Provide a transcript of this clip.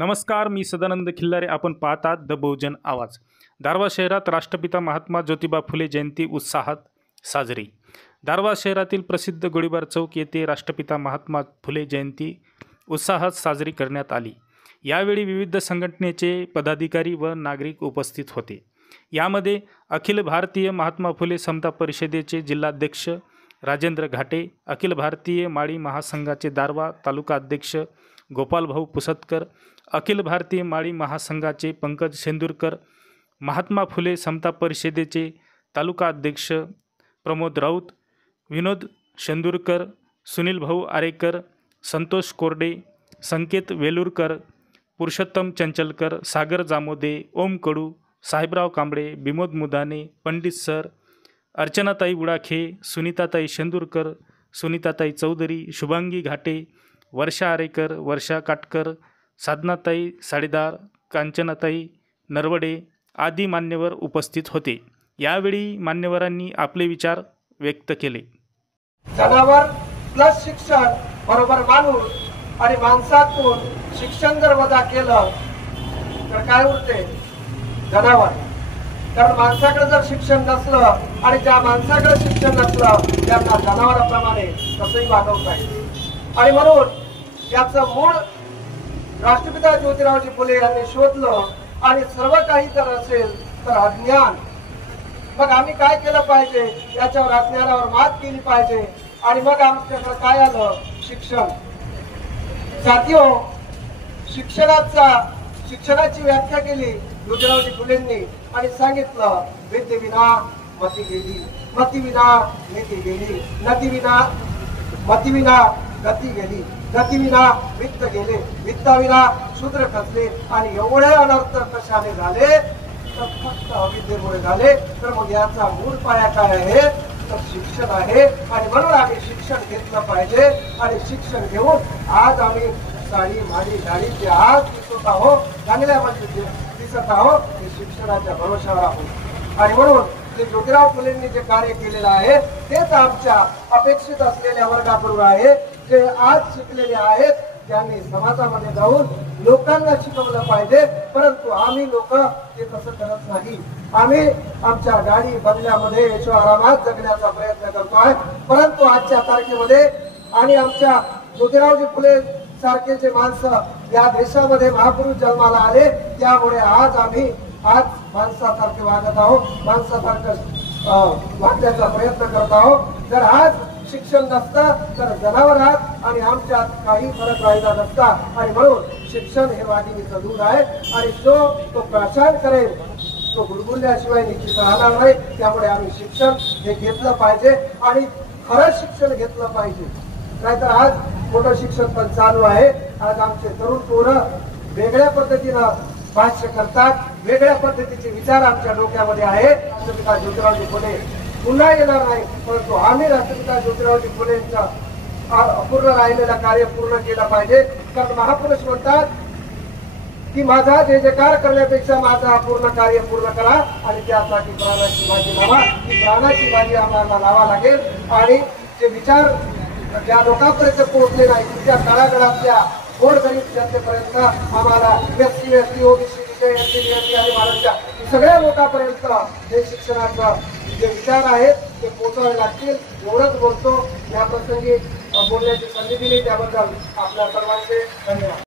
नमस्कार, मी सदानंद खिल्लारे. आपण पाहतात द बहुजन आवाज. दारवा शहरात राष्ट्रपिता महात्मा ज्योतिबा फुले जयंती उत्साहात साजरी. दारवा शहरातील प्रसिद्ध गोळीबार चौक येथे राष्ट्रपिता महात्मा फुले जयंती उत्साहात साजरी करण्यात आली. यावेळी विविध संघटनेचे पदाधिकारी व नागरिक उपस्थित होते. यामध्ये अखिल भारतीय महात्मा फुले समता परिषदेचे जिल्हाध्यक्ष राजेंद्र घाटे, अखिल भारतीय माळी महासंघाचे दारवा तालुका अध्यक्ष गोपालभाऊ पुसतकर, अखिल भारतीय माळी महासंघाचे पंकज शेंदूरकर, महात्मा फुले समता परिषदेचे तालुका अध्यक्ष प्रमोद राऊत, विनोद शेंदूरकर, सुनील भाऊ आरेकर, संतोष कोरडे, संकेत वेलुरकर, पुरुषोत्तम चंचलकर, सागर जामोदे, ओम कडू, साहेबराव कांबळे, विमोद मुदाने, पंडित सर, अर्चनाताई उडाखे, सुनीताताई शेंदूरकर, सुनीताताई चौधरी, शुभांगी घाटे, वर्षा आरेकर, वर्षा काटकर, साधनाताई साडेदार, कांचनाताई नरवडे आदी मान्यवर उपस्थित होते. यावेळी मान्यवरांनी आपले विचार व्यक्त केले. जनावर प्लस शिक्षण बरोबर माणूस आणि माणसातून शिक्षण जर वजा केलं तर काय उरते? जनावर. कारण माणसाकडे जर शिक्षण नसलं आणि ज्या माणसाकडे शिक्षण नसलं त्यांना जनावराप्रमाणे कसंही वागवता येईल. आणि म्हणून याचं मूळ राष्ट्रपिता ज्योतिरावजी फुले यांनी शोधलं. आणि सर्व काही जर असेल तर अज्ञान. मग आम्ही काय केलं पाहिजे? याच्यावर अज्ञानावर मात केली पाहिजे. आणि मग आमच्याकडे काय आलं? शिक्षण. साथियो, शिक्षणाची व्याख्या केली ज्योतिरावजी फुलेंनी आणि सांगितलं, विद्येविना मती गेली, मतीविना नीती गेली, नतीविना मतीविना गती गेली, गतीविना वित्त गेले, वित्ताविना शूद्र खचले. आणि एवढे अनर्थ कशाने झाले? तर फक्त अविद्येमुळे झाले. तर मग याचा मूळ पाया काय आहे? तर शिक्षण आहे. आणि म्हणून आम्ही शिक्षण घेतलं पाहिजे. आणि शिक्षण घेऊन आज आम्ही साडी माडी गाडीचे आज दिसत आहोत, चांगल्या म्हणजे दिसत आहोत, हे शिक्षणाच्या भरोशावर आहोत. आणि म्हणून जे ज्योतिराव फुलेंनी जे कार्य केलेलं आहे तेच आमच्या अपेक्षित असलेल्या वर्गाबरोबर आहे. जे आज शिकलेले आहेत त्यांनी समाजामध्ये जाऊन लोकांना शिकवलं पाहिजे. परंतु आम्ही लोक ते तसं करत नाही. आम्ही आमच्या गाडी बंगल्यामध्ये ऐशोआरामात जगण्याचा प्रयत्न करतोय. परंतु आजच्या तारखेमध्ये आणि आमच्या ज्योतिरावजी फुले सारखे जे माणसं या देशामध्ये महापुरुष जन्माला आले त्यामुळे आज आम्ही माणसासारखे वागत आहोत, माणसासारखं वागण्याचा प्रयत्न करत आहोत. जर आज शिक्षण नसतं तर जनावरात आणि आमच्यात काही फरक राहिला नसता. आणि म्हणून शिक्षण हे वाघिणीचं दूध आहे. आणि तो प्राशान करेल, तो गुडगुडल्याशिवाय निश्चित राहणार नाही. त्यामुळे आम्ही शिक्षण हे घेतलं पाहिजे आणि खरं शिक्षण घेतलं पाहिजे. नाहीतर आज मोठं शिक्षण पण चालू आहे. आज आमचे तरुण पोरं वेगळ्या पद्धतीनं भाष्य करतात, वेगळ्या पद्धतीचे विचार आमच्या डोक्यामध्ये आहे. राष्ट्रपिता ज्योतिरावजी फुले पुन्हा येणार नाही, परंतु आम्ही राष्ट्रपिता ज्योतिरावजी फुलेंचं अपूर्ण राहिलेलं कार्य पूर्ण केलं पाहिजे. कारण महापुरुष म्हणतात की माझा जे जयकार करण्यापेक्षा माझा अपूर्ण कार्य पूर्ण करा. आणि त्यासाठी प्राणाची बाजी लावा. ही प्राणाची बाजी आम्हाला लावा लागेल. आणि जे विचार ज्या लोकांपर्यंत पोहोचले नाही त्या तळागाळातल्या गोरगरीब जनतेपर्यंत आम्हाला एससी एसटी ओबीसी आणि महाराष्ट्र सगळ्या लोकांपर्यंत हे शिक्षणाचं जे विचार आहेत ते पोहोचावे लागतील. एवढंच बोलतो. या प्रसंगी बोलण्याची संधी दिली त्याबद्दल आपल्या सर्वांचे धन्यवाद.